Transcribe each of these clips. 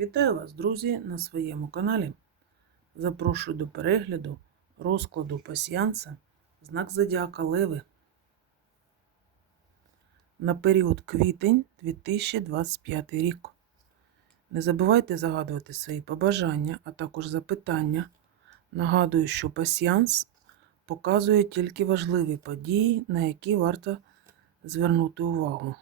Вітаю вас, друзі, на своєму каналі. Запрошую до перегляду розкладу пасіянса знак Зодіака Леви на період квітень 2025 рік. Не забувайте загадувати свої побажання, а також запитання. Нагадую, що пасіянс показує тільки важливі події, на які варто звернути увагу.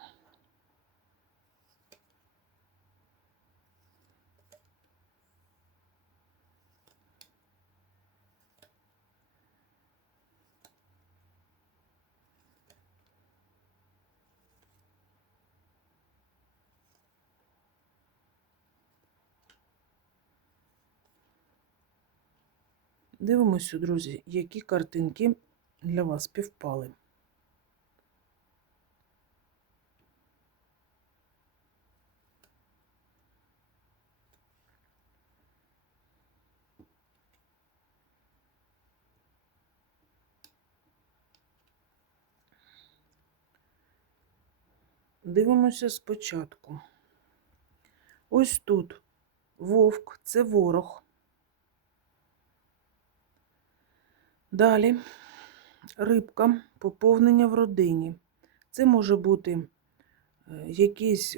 Дивимося, друзі, які картинки для вас співпали. Дивимося спочатку. Ось тут вовк це ворог. Далі рибка, поповнення в родині. Це може бути е, якийсь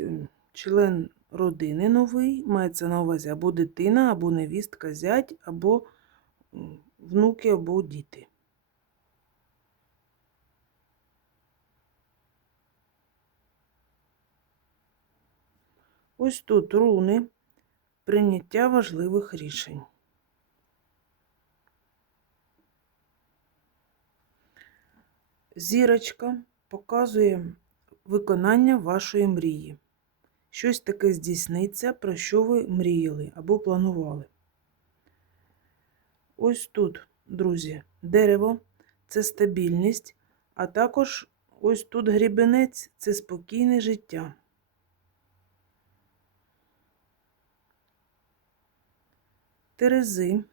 член родини новий, мається на увазі або дитина, або невістка, зять, або внуки, або діти. Ось тут руни прийняття важливих рішень. Зірочка показує виконання вашої мрії. Щось таке здійсниться, про що ви мріяли або планували. Ось тут, друзі, дерево це стабільність, а також ось тут грібенець це спокійне життя. Терези.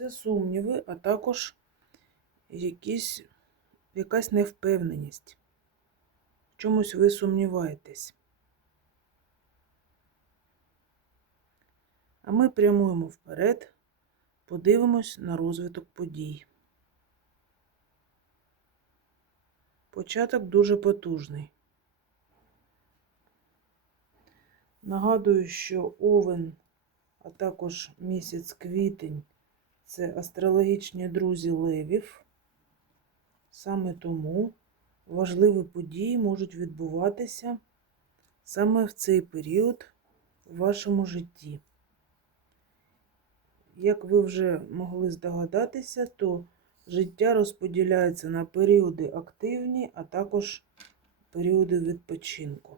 Це сумніви, а також якісь, якась невпевненість. В чомусь ви сумніваєтесь. А ми прямуємо вперед, подивимось на розвиток подій. Початок дуже потужний. Нагадую, що овен, а також місяць квітень це астрологічні друзі левів. Саме тому важливі події можуть відбуватися саме в цей період у вашому житті. Як ви вже могли здогадатися, то життя розподіляється на періоди активні, а також періоди відпочинку.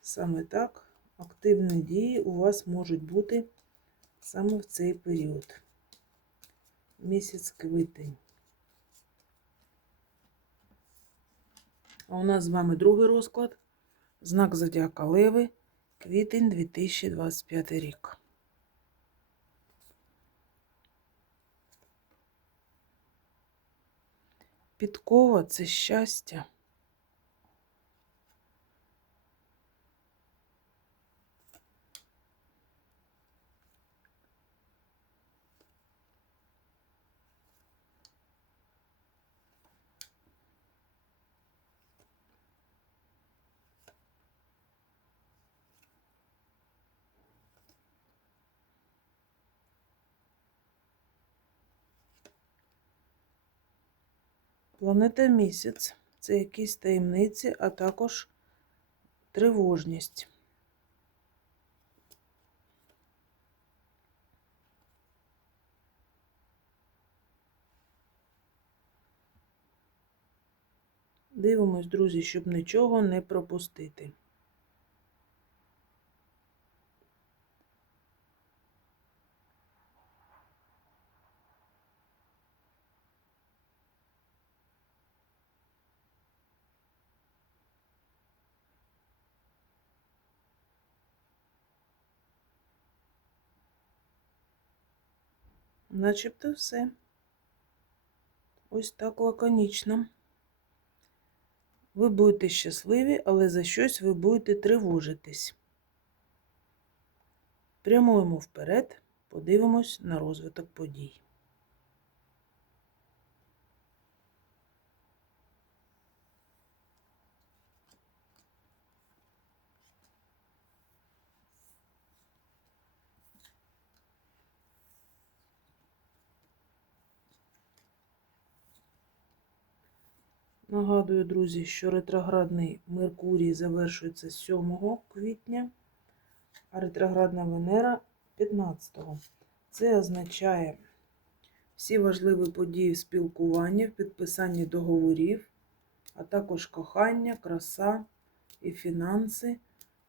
Саме так, активні дії у вас можуть бути саме в цей період місяць квітень. А у нас з вами другий розклад. Знак Зодіака Леви, квітень 2025 рік. Підкова це щастя. Планета місяць це якісь таємниці, а також тривожність. Дивимось, друзі, щоб нічого не пропустити. Начебто все. Ось так лаконічно. Ви будете щасливі, але за щось ви будете тривожитись. Прямуємо вперед, подивимось на розвиток подій. Нагадую, друзі, що ретроградний Меркурій завершується 7 квітня, а ретроградна Венера 15-го. Це означає всі важливі події в спілкуванні, в підписанні договорів, а також кохання, краса і фінанси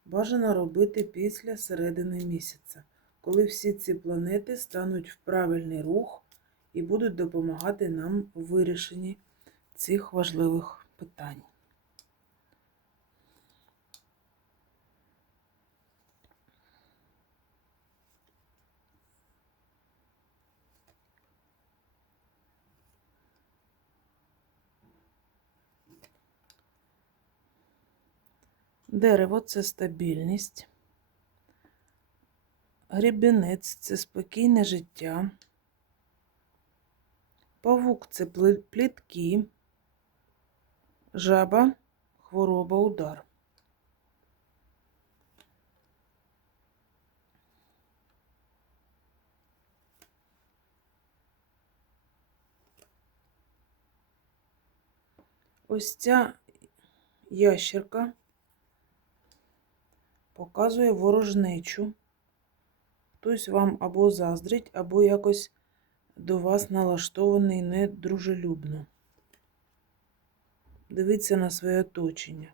бажано робити після середини місяця, коли всі ці планети стануть в правильний рух і будуть допомагати нам у вирішенні цих важливих питань. Дерево це стабільність. Грібінець це спокійне життя. Павук це плі- плітки. Жаба, хвороба, удар. Ось ця ящерка показує ворожнечу. Хтось вам або заздрить, або якось до вас налаштований недружелюбно. Дивіться на своє оточення.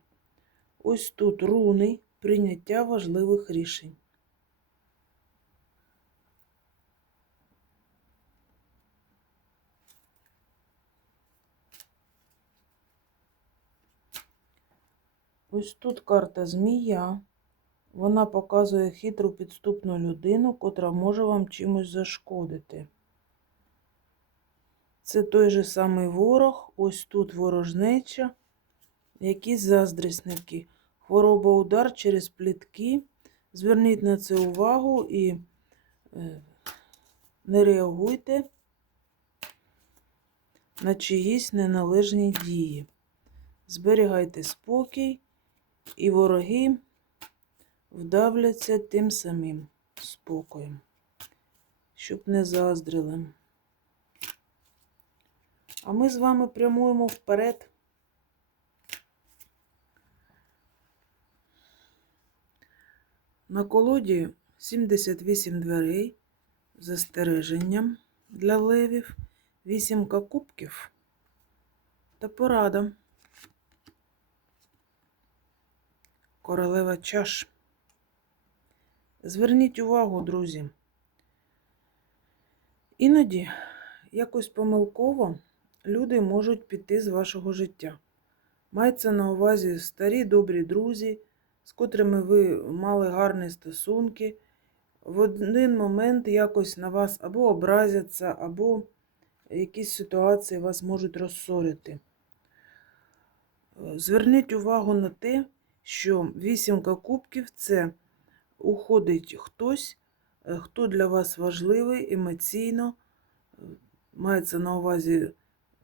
Ось тут руни прийняття важливих рішень. Ось тут карта змія. Вона показує хитру підступну людину, котра може вам чимось зашкодити. Це той же самий ворог, ось тут ворожнеча, якісь заздрісники. Хвороба удар через плітки. Зверніть на це увагу і е, не реагуйте на чиїсь неналежні дії. Зберігайте спокій, і вороги вдавляться тим самим спокоєм, щоб не заздрили. А ми з вами прямуємо вперед. На колоді 78 дверей з застереженням для левів, вісімка кубків та порада. Королева чаш. Зверніть увагу, друзі. Іноді якось помилково люди можуть піти з вашого життя. Мається на увазі старі добрі друзі, з котрими ви мали гарні стосунки. В один момент якось на вас або образяться, або якісь ситуації вас можуть розсорити. Зверніть увагу на те, що вісімка кубків це уходить хтось, е, хто для вас важливий емоційно, мається на увазі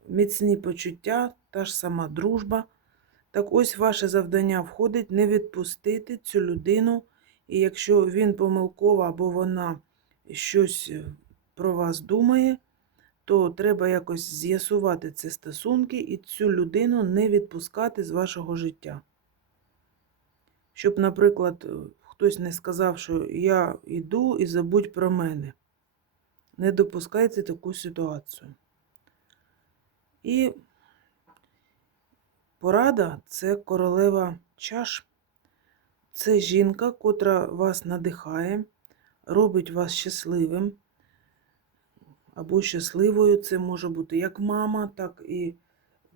міцні почуття, та ж сама дружба. Так ось ваше завдання входить не відпустити цю людину, і якщо він помилково або вона щось е, про вас думає, то треба якось з'ясувати ці стосунки і цю людину не відпускати з вашого життя. Щоб, наприклад, хтось не сказав, що я йду і забудь про мене. Не допускайте таку ситуацію. І порада це королева чаш. Це жінка, котра вас надихає, робить вас щасливим. Або щасливою це може бути як мама, так і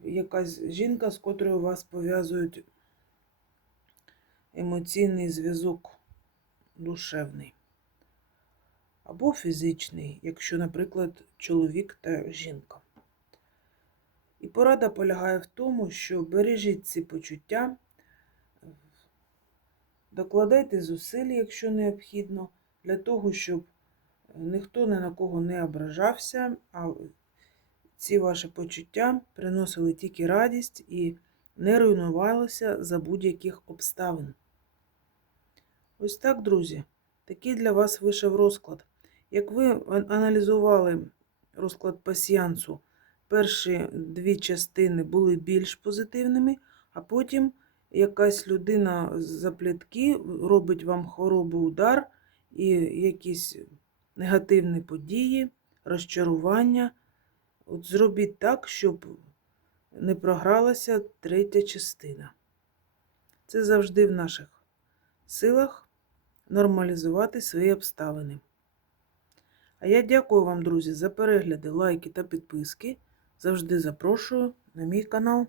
якась жінка, з котрою вас пов'язують емоційний зв'язок душевний. Або фізичний, якщо, наприклад, чоловік та жінка. Порада полягає в тому, що бережіть ці почуття, докладайте зусиль, якщо необхідно, для того, щоб ніхто ні на кого не ображався, а ці ваші почуття приносили тільки радість і не руйнувалися за будь-яких обставин. Ось так, друзі, такий для вас вийшов розклад. Як ви аналізували розклад пасіянсу, перші дві частини були більш позитивними, а потім якась людина за плітки робить вам хворобу удар і якісь негативні події, розчарування. От зробіть так, щоб не програлася третя частина. Це завжди в наших силах нормалізувати свої обставини. А я дякую вам, друзі, за перегляди, лайки та підписки. Завжди запрошую на мій канал.